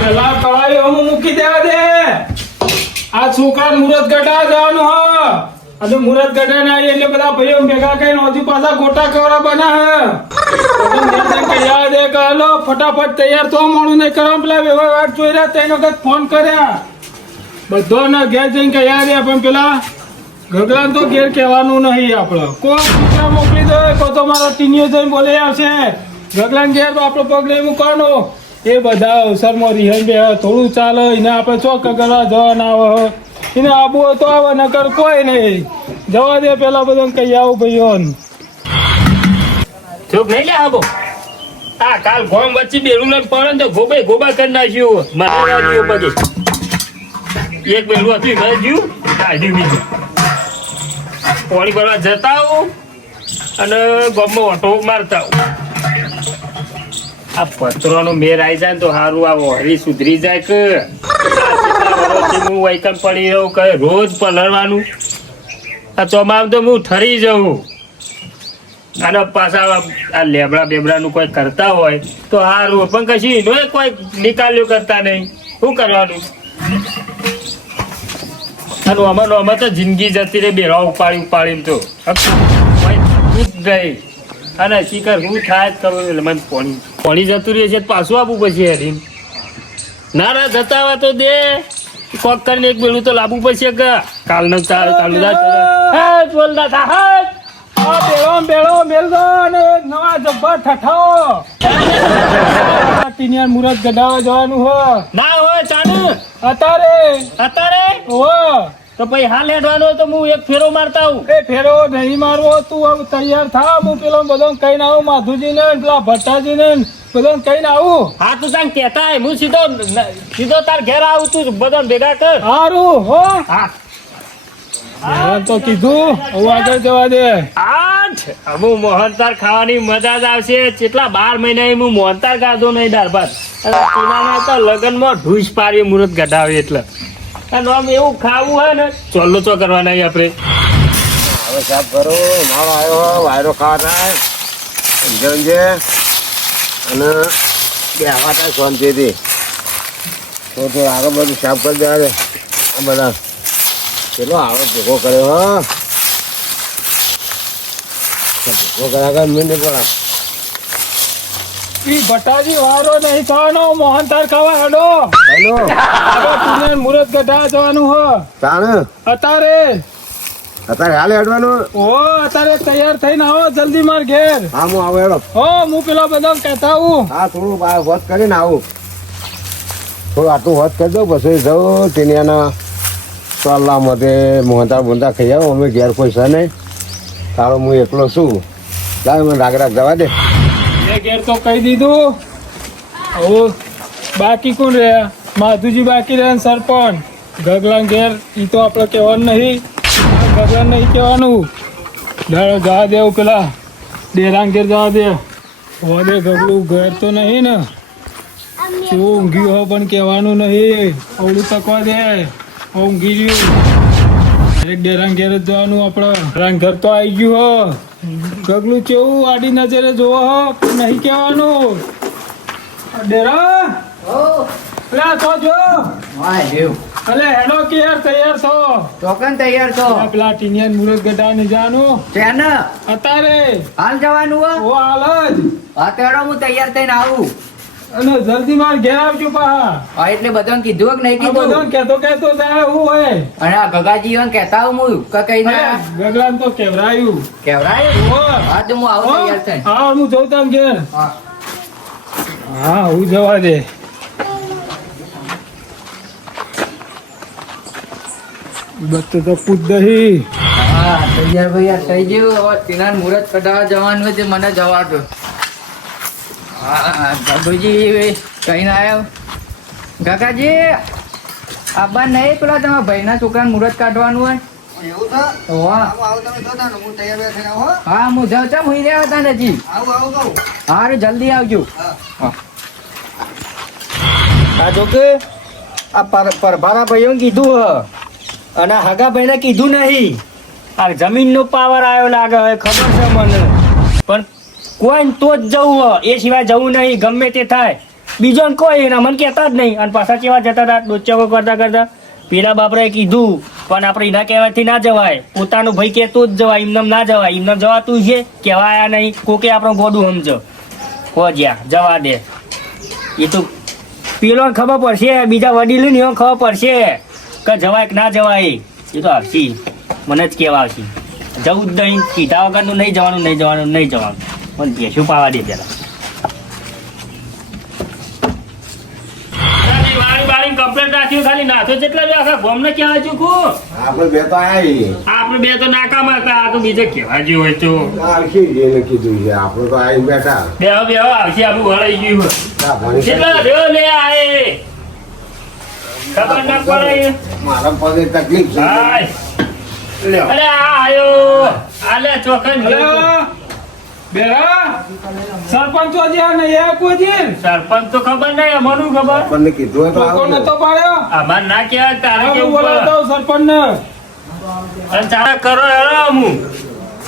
પેલા કળાઈ હું મૂકી દેવા દે. આ છોકરા મુરત ગઢા જવાનું હ અને મુરત ગઢા ના એટલે બધા ભાઈઓ ભેગા કરીને હજુ પાછા ગોટા કવરા બના દે કહલો ફટાફટ તૈયાર થો મોડું નહીં કરવા પેલા વ્યવહાર વાટ જોઈ રહ્યા તેનો વખત ફોન કર્યા બધો ના ઘેર જઈને કહ્યા દે પણ પેલા ગગલાન તો ઘેર કહેવાનું નહીં આપડે કોઈ છોકરા મોકલી દો કો તો મારા ટીનીઓ જઈને બોલે આવશે ગગલાન ઘેર તો આપણો પગ નહીં મૂકવાનો એ બધા અવસરમાં રિહાઈ બે થોડું ચાલે એને આપણે ચોક કરવા જવા ના આવે એને આબુ તો આવે નકર કોઈ નહીં જવા દે પેલા બધા કહી આવું ભાઈઓ ચૂપ નહીં લે આબો આ કાલ ગોમ વચ્ચે બેરું ને પડે તો ગોબા કરી નાખ્યું મારા બધી એક બેલું હતું મેં જ્યું કાઢ્યું બીજું પાણી ભરવા જતા આવું અને ગોમમાં ઓટો મારતા આવું આ પથરોનો મેર આવી જાય ને તો સારું આ વહરી સુધરી જાય કે હું વૈકમ પડી રહ્યો કે રોજ પલળવાનું આ ચોમામ તો હું ઠરી જાઉં અને પાછા આ લેબડા બેબડાનું કોઈ કરતા હોય તો સારું પણ કશી એનો કોઈ નિકાલ્યો કરતા નહીં શું કરવાનું અને અમારે તો જિંદગી જતી રહી બેડા ઉપાડીને તો ગઈ અને શીખર હું થાય જ કરું એટલે મને પાણી જતું રહે છે પાછું આપવું પછી હેરીને ના જતા હોય તો દે કોક કરીને એક બેડું તો લાવવું પડશે કે કાલનું બોલ ના થાય બેળો મેલદો અને નવા જબ્બા ઠઠાઓ ટીનિયા મુરત ગઢાવા જવાનું હો ના હોય ચાલુ અત્યારે હો તો પછી હાલ હેડવાનો તો હું એક ફેરો મારતા આવું એ ફેરો નહીં મારવો તું હવે તૈયાર થા હું પેલો બધો કહીને આવું માધુજી ને પેલા ભટ્ટાજી ને બધો કહીને આવું હા તું તાર કેતા હું સીધો તાર ઘેર આવું તું બધા ભેગા કર સારું હો હા તો કીધું હું આગળ જવા દે હું મોહનતાર ખાવાની મજા જ આવશે કેટલા 12 મહિના હું મોહનતાર ખાધો નહીં દાળ ભાત તો લગ્નમાં ઢૂસ પાડી મુહૂર્ત ગઢાવે એટલે અને આમ એવું ખાવું હોય ને ચોલ્લો ચો કરવાના આપણે હવે સાફ કરો મારો આવ્યો વાયરો ખાવાના સમજે અને બે આવા થાય શાંતિથી તો આગળ બધું સાફ કરી દેવા દે આ બધા ચલો આવો ભેગો કર્યો ભેગો કર્યા મીંડ પડા ભટ્ટાજી વારો નહીં થવાનો મોહનતાર ખાવા હેડો હેલો મુરત ગઢા જવાનું હો અત્યારે હાલ હેડવાનું ઓ અત્યારે તૈયાર થઈને આવો જલ્દી માર ઘેર હા હું આવું હેડો હો હું પેલા બધા કહેતા આવું હા થોડું હોત કરીને આવું થોડું આટલું હોત કરી દઉં પછી જવું ટીનિયાના સોલ્લા મતે મોહનતાર બોનતા ખાઈ આવો અમે ઘેર કોઈ છે નહીં તારો હું એકલો છું લાવ મને રાગ જવા દે ઘેર તો કહી દીધું હવે બાકી કોણ રહ્યા માધુજી બાકી રહ્યા સરપંચ ગગલા ઘેર ઈ તો આપણે કહેવાનું નહીં ગગલા નહીં કહેવાનું જવા દેવું પેલા ડેરાંગ ઘેર જવા દે દે ગગલું ઘેર તો નહીં ને શું ઊંઘ્યું હો પણ કહેવાનું નહીં અવળું તકવા દે ઊંઘી ગયું ડેરાંગ ઘેર જ જવાનું આપણે ઘર તો આવી ગયું હો ગગલું કેવું આડી નજરે જોવો હો નહીં કહેવાનું ડેરા પેલા તો જો અલે હેડો કે યાર તૈયાર છો ચોકન તૈયાર છો પેલા ટીનિયન મુરત ગઢા ને જાનું કેન અત્યારે હાલ જવાનું ઓ હાલ જ અત્યારે હું તૈયાર થઈને આવું અને જલ્દી માર ઘેર આવજો પાહા હા એટલે બધાને કીધું કે નહીં આ કીધું બધાને કહેતો જાય હું હોય અને આ ગગાજી એમ કહેતા હું કે કઈ ના ગગલાન તો કેવરાયું કેવરાય હા તો હું આવું તૈયાર થઈને હા હું જઉં તામ ઘેર હા હા હું જવા દે બધું તો પૂછ દહી હા તૈયાર ભૈયા થઈ ગયું હવે તીનાન મુહૂર્ત કઢાવવા જવાનું હોય તે મને જવા દો હા ગગુજી કહીને આવ્યો કાકાજી આબા નહીં પેલા તમારા ભાઈના છોકરાને મુહૂર્ત કાઢવાનું હોય હા હું જાઉં છું હું રહ્યા હતા નથી હા જલ્દી આવજો હા જો કે આ પરભારા ભાઈઓ કીધું હ અને હગા ભાઈને કીધું નહીં આ જમીનનો પાવર આવ્યો લાગે હવે ખબર છે મને પણ કોઈ તો જ જવું હ એ સિવાય જવું નહીં ગમે તે થાય બીજો ને કોઈ એના મને કહેતા જ નહીં અને પાછા કેવા જતા હતા ડોચકો કરતા કરતા પેલા બાપરાએ કીધું પણ આપણે એના કહેવાથી ના જવાય પોતાનું ભાઈ કહેતું જ જવાય એમને ના જવાય એમને જવાતું છે કહેવાયા નહીં કોકે આપણું ગોડું સમજો હો જ્યાં જવા દે એ તો પેલો ખબર પડશે બીજા વડીલો ને એવો ખબર પડશે કે જવાય કે ના જવાય એ તો આવશે મને જ કહેવા આવશે જવું જ નહીં કીધા વગરનું નહીં જવાનું નહીં જવાનું નહીં જવાનું પણ ભેંસું પાવા દે પેલા વાળી કમ્પ્લેટ રાખ્યું ખાલી નાથો જેટલા જો આખા ગોમને કહેવા ચૂકું આપણે બે તો આયા આપણે બે તો નાકામાં હતા આ તો બીજે કહેવા જેવું હોય તો આખી જેને કીધું છે આપણે તો આવીને બેઠા બેહો બેહો આવશે આપણું વળાઈ ગયું હોય ચા પાણી કેટલા કરી. રહ્યો લે આએ ખબર ના પડે મારા પગે તકલીફ છે હાય લ્યો. અરે આ આયો આલે ચોખન બેરા સરપંચ જ્યાં નહીં આ કોઈ દિન સરપંચ તો ખબર નહીં અમારું ખબર આપણને કીધું હોય તો ટોકો આવજો. નતો પાડ્યો અમાર ના કહેવાય તારે હું કેવું બોલાવતો પડે સરપંચ ને અને તારે કરો હેરો હું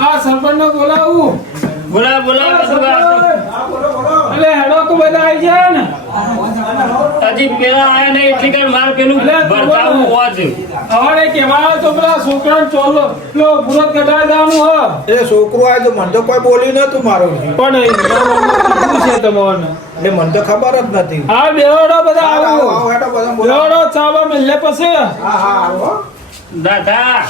આ સરપંચ ને બોલાવું બોલા બોલા બધું ગાતું. એટલે હેડો તો બધા આવી જાય ને હજી પેલા આયા નહીં એટલી કર માર પેલું અલે, ભરતાવું હોવા છે હવે કેવા તો પેલા છોકરા ચોલો પેલો મુરત કઢાઈ દેવાનું હ એ છોકરો આવે તો મને તો કોઈ બોલ્યું નતું મારું પણ એ કીધું છે તમને એટલે મને તો ખબર જ નથી હા બેવડો બધા આવો, આવો, આવું હેડો બધા બોલાવો. બેવડો ચાબા મિલે પછી હા હા આવો. દાદા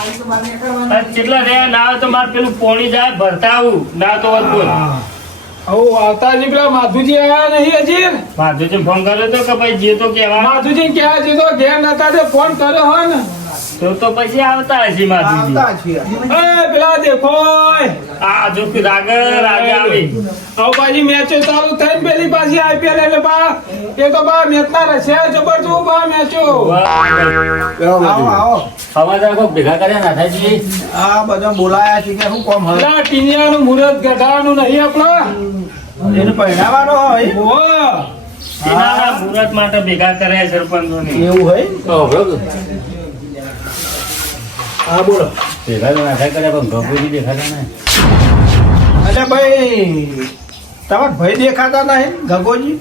આ કેટલા રહ્યા ના આવે તો માર પેલું પોણી જાય ભરતાવું ના તો વાત બોલ આવું આવતાજી પેલા માધુજી આવ્યા નહીં હજી માધુજી ફોન કર્યો તો કે ભાઈ જે તો કેવા માધુજી ક્યાં છે તો ઘેર નતા તે ફોન કર્યો હોય ને તો પછી આવતા હશે માધુજી આવતા છીએ એ પેલા દેખો આ જો કે રાગે આવી આવ પાછી મેચો ચાલુ થઈને પેલી પાછી આઈપીએલ એટલે બા એ તો બા મેચના રસ્યા જબરજસ્ત બા મેચો બેહો આવો બાજુ. આવો સમાચાર કોઈ ભેગા કર્યા ના થાય આ બધા બોલાયા છે કે શું કોમ હવે પેલા ટીનિયાનું મુહૂર્ત ગઢાવાનું નહીં આપણા એને પહેરાવાનો હોય ઓ એના મુહૂર્ત માટે ભેગા કર્યા સરપંચોને એવું હોય હા બોલો ભેગા તો ના થાય કર્યા પણ ગભુજી દેખાતા ને એટલે ભાઈ તમારા ભાઈ દેખાતા નહીં ગગોજી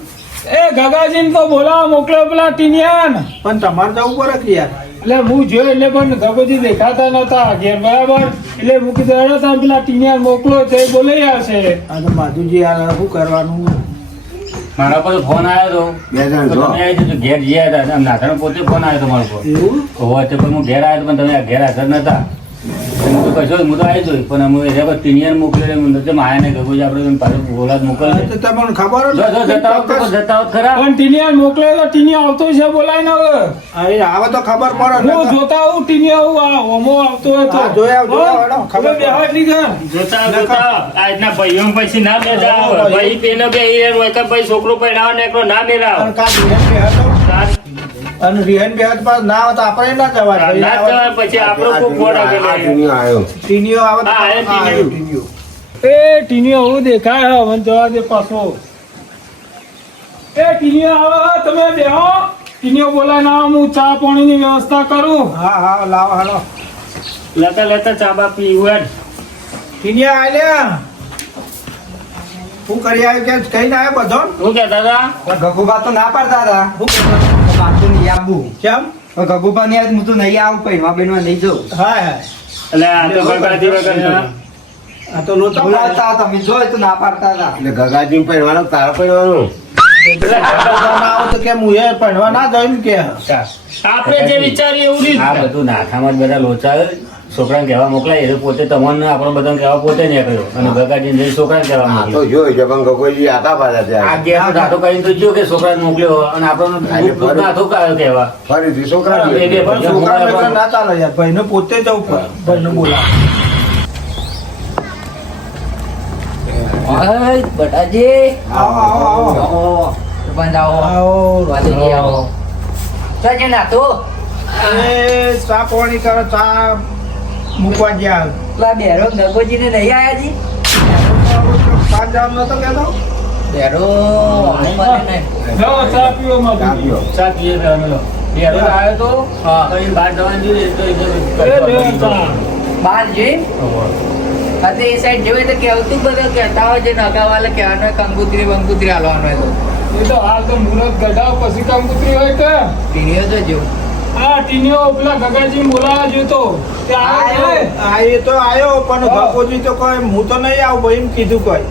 એ ગગાજીને તો બોલાવા મોકલ્યો પેલા ટીનિયાન પણ તમારે જવું પડે કે યાર એટલે હું જોયો એટલે પણ ગગોજી દેખાતા નતા ઘેર બરાબર એટલે હું કીધું હેડો તમે પેલા ટીનિયાન મોકલો તે બોલાઈ આવશે આ તો માધુજી આ શું કરવાનું મારા પર ફોન આવ્યો બે જણ તો જો. તમે આવી જજો ઘેર જઈ આવ્યા હતા નાથાનો પોતે ફોન આવ્યો તમારો પર એવું હોય તો પણ હું ઘેર આવ્યો તો પણ તમે ઘેર હાજર નતા હું તો કશો હું તો આવી જોઈ પણ અમે એના પર ટીનિયર મોકલી મને તો માયા ને ગગોજી આપણે પાછું બોલાદ મોકલે તો તમને ખબર જ જો જો જતા હોત તો જતા હોત ખરા પણ ટીનિયાન મોકલ્યો તો ટીનિયા આવતો છે બોલાઈને હવે અરે આવે તો ખબર પડે હું ને. જોતા આવું ટીનિયા આવું આ હોમો આવતો હોય તો હા, જોયા, જોયા, હેડો, ખબર ખબર બેહવા એટલી ઘર જોતા જોતા આજના ભાઈઓ પછી ના મેળા આવે ભાઈ પેલો બે હીરા હોય કે ભાઈ છોકરો પહેરાવો ને એકલો ના મેળા અને કાં રિહન બેહત તો- અને રિહન બેહત પાસ ના આવે તો આપણે ના જવાય ભાઈ ના આવે જવાય પછી આપણો આ કોઈ ફોડ ટીનિયો આગળ આવ્યો. ટીનીઓ આવે તો હા, એ હા, ટીનીઓ. એ ટીનીઓ. એ ટીનિયો હું દેખાય હે મને જવા દે પાછો એ ટીનિયો આવે હે, તમે બેહો ટીનિયો બોલાય ના હું ચા પાણીની વ્યવસ્થા કરું હા હા લાવો હાલો લેતા લેતા ચા બા પીવું હેડ. ટીનીઓ આલ્યા હું કરી આવ્યો કે કઈ ના આવ્યો બધો શું કહેતા હતા ગગુબા તો ના પાડતા હતા હું કરવાનું? પાછું નહીં આવવું કેમ ગગુબા ને હું તો નહીં આવું પહેરવા બેનવા નહીં જવું હા હા એટલે આ તો બગાડી વગર આ તો લોચો બોલાવતા તમે જો તો ના પાડતા હતા એટલે ગગાજી પહેરવાનું તારે પહેરવાનું ના આવે તો કેમ હું એ ભણવા ના જવું કે આપણે જે વિચારીએ એવું આ નહીં બધું નાખામાં જ બધા લોચા છોકરાને કહેવા મોકલાય એ તો પોતે તમને આપણો બધાને કહેવા પોતે નીકળ્યો અને ગગાડીને જઈ છોકરાને કહેવા આ તો મોકલ્યો જોઈ છે પણ ગગોજી આતા પાછા આ ત્યાં ગેસ નાથો કરીને તો જો કે છોકરાને મોકલ્યો અને આપણને નાથો કહેવા ફરીથી છોકરા હા, એ બે પણ છોકરા વગર ના ચાલે યાર ભાઈને પોતે જવું પડે ભાઈને બોલાવે બટાજી આવો આવો આવો બંધ આવો આવો વાલીજી આવો ચાલ છે ના તો એ ચા પાણી કરો ચા મૂકવા ગયા પેલા બેરો ગગોજી ને નહીં આયા જી પાંચ જણ નતો કેતો બેરો મને નહીં જાઓ ચા પીવો માં ચા પીઓ. ચા પીએ છે અમે લોકો. એ હવે આવ્યો તો તો એ બહાર જવાનું જોઈએ તો એ ચા બહાર જઈ હા તો એ સાઈડ જોવે તો કેવું તું બધું કહેતા હોય છે નગાવાલે કહેવાનું હોય કંકુતરી બંકુતરી હાલવાનું હોય તો એ તો હાલ તો મુરત ગઢાવ પછી કંકુતરી હોય કે ટીણીઓ તો જો હા ટીનીઓ પેલા ગગાજી બોલાવા જોતો તે આવે છે. એ તો આયો પણ બાપુજી તો કોઈ હું તો નહીં આવું ભાઈ એમ કીધું કોઈ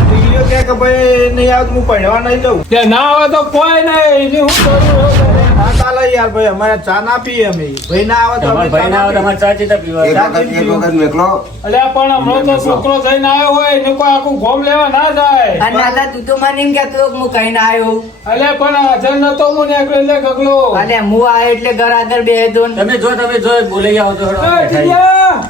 ટીલીઓ કહે કે ભાઈ નહીં આવ હું ભણવા નહીં દઉં તે ના આવે તો કોઈ નહીં એની હું કરું ના ચાલે યાર ભાઈ અમારે ચા ના પીએ અમે ભાઈ ના આવે તો અમે તમારા ભાઈ ના આવે તમારે ચા ચેતા પીવા એક વખત મેકલો અલ્યા પણ હમણાં તો છોકરો થઈને આવ્યો હોય એને કોઈ આખું ગોમ લેવા ના જાય અને દાદા તું તો મને એમ કહેતો કે હું કઈ ના આવ્યો અલ્યા પણ હાજર નતો હું નીકળ્યો એટલે ગગલો અને હું આવ્યો એટલે ઘર આગળ બેહી તમે જો બોલાઈ આવો તો હેડો. એ ટીનિયા!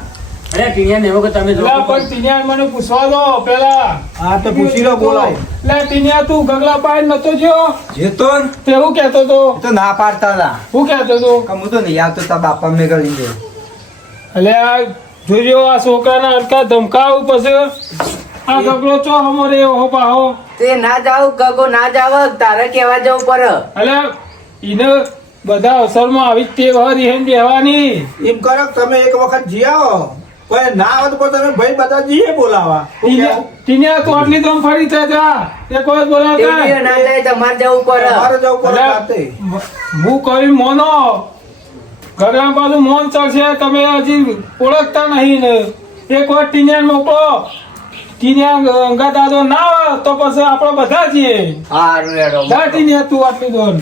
અરે ટીનિયા ને એવો કે તમે જો અલ્યા પણ ટીનિયા મને પૂછવા દો પેલા હા તો પૂછી લો બોલાય એટલે ટીનિયા તું ગગલા પાડ નતો જ્યો જેતો તે હું કહેતો તો તો ના પાડતા હતા હું કહેતો તો કે હું તો નહીં આવતો તા બાપા મેં કરી દે અલ્યા જોજો આ છોકરાના અડકા ધમકાવું પછી આ ગગલો ચો હમરે હો પાહો તે ના જાવ ગગો ના જાવ તારે કેવા જવું પડે અલ્યા ઈને બધા અવસરમાં આવી જ તે હરી હેન બેહવાની એમ કરો કે તમે એક વખત જી આવો કોઈ ના આવે તો તમે ભાઈ બધા જઈએ બોલાવા ટીનિયા તું આટલી દમ ફરી છે જા તે કોઈ ટીણીઓ બોલાવતા ના જાય તમારે જવું પડે મારે જવું પડે અલ્યા, રાતે. હું કહ્યું મોનો ગગલા પાછું મોન ચડશે તમે હજી ઓળખતા નહીં ને એક વાર ટીનિયા મોકલો ટીનિયા અંગા દાદો ના આવે તો પછી આપણે બધા છીએ હારું હેડો જા ટીનિયા તું આટલી દોન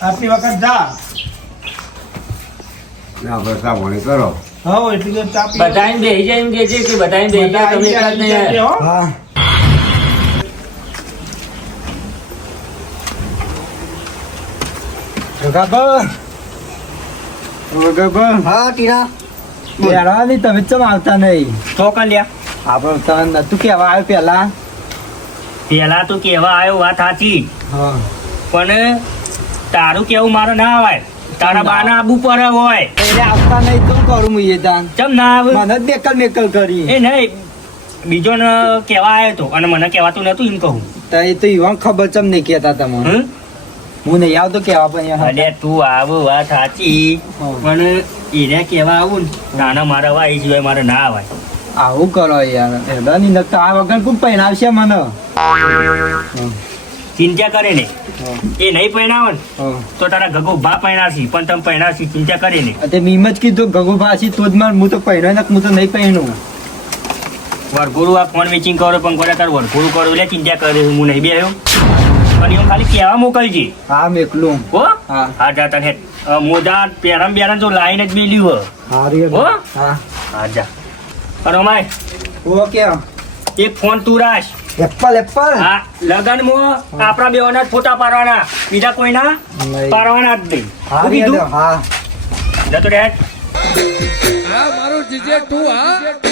આટલી વખત જા ના ભરસા ભણી કરો હા એટલી તો ચા પી બધાને બેહી જાય એમ કે છે કે બધાને બેહી જાય તમે એકલા જ નહીં આવ્યા. હા હા ટીના બેરાની તમે ચમ આવતા નહીં તો કલ્યા આપણે તને નતું કેવા આવ્યો પેલા પેલા તો કેવા આવ્યો વાત સાચી હા પણ તારું કેવું મારે ના આવે તારા બાના આબુ પર હોય એટલે આવતા નહીં તો કરું હું એ દાન ચમ ના આવે મને જ બેકલ મેકલ કરી એ નહીં બીજો ને કેવા આવ્યો તો અને મને કહેવાતું નતું એમ કહું તો એ તો ઈવન ખબર ચમ નહીં કેતા તમને હમ? હું નહીં આવતો કેવા પણ અરે તું આવું વાત સાચી પણ એને કેવા આવું ને નાના મારા વાય સિવાય મારે ના આવે આવું કરો યાર એડા ની નકર આ વગર કોણ પહેરાવશે મને ચિંતા કરે ને એ નહીં પહેરાવે ને તો તારા ગગો ભા પહેરાશી પણ તમે પહેરાશી ચિંતા કરે ને તે મીમ જ કીધું ગગુ ભાસી તો જ માર હું તો પહેર્યો ને હું તો નહીં પહેરું વરઘોડું આ ફોન વેચિંગ કરો પણ કોને તાર વરઘોડું કરો એટલે ચિંતા કરે હું નહીં બેહ્યો પણ એવું ખાલી કહેવા મોકલજે હા મેકલું હો હા હા જાતા હે મોજા પેરામ બેરામ તો લાઈન જ મેલ્યું હારી હો હા હા જા અને અમાય ઓકે એક ફોન તું રાખ એપ્પલ એપ્પલ હા લગનમાં આપણા બેઓના જ ફોટા પાડવાના બીજા કોઈના નહીં. પાડવાના જ નહીં શું હારી કીધું હા જતો રે આ મારું જીજે તું હા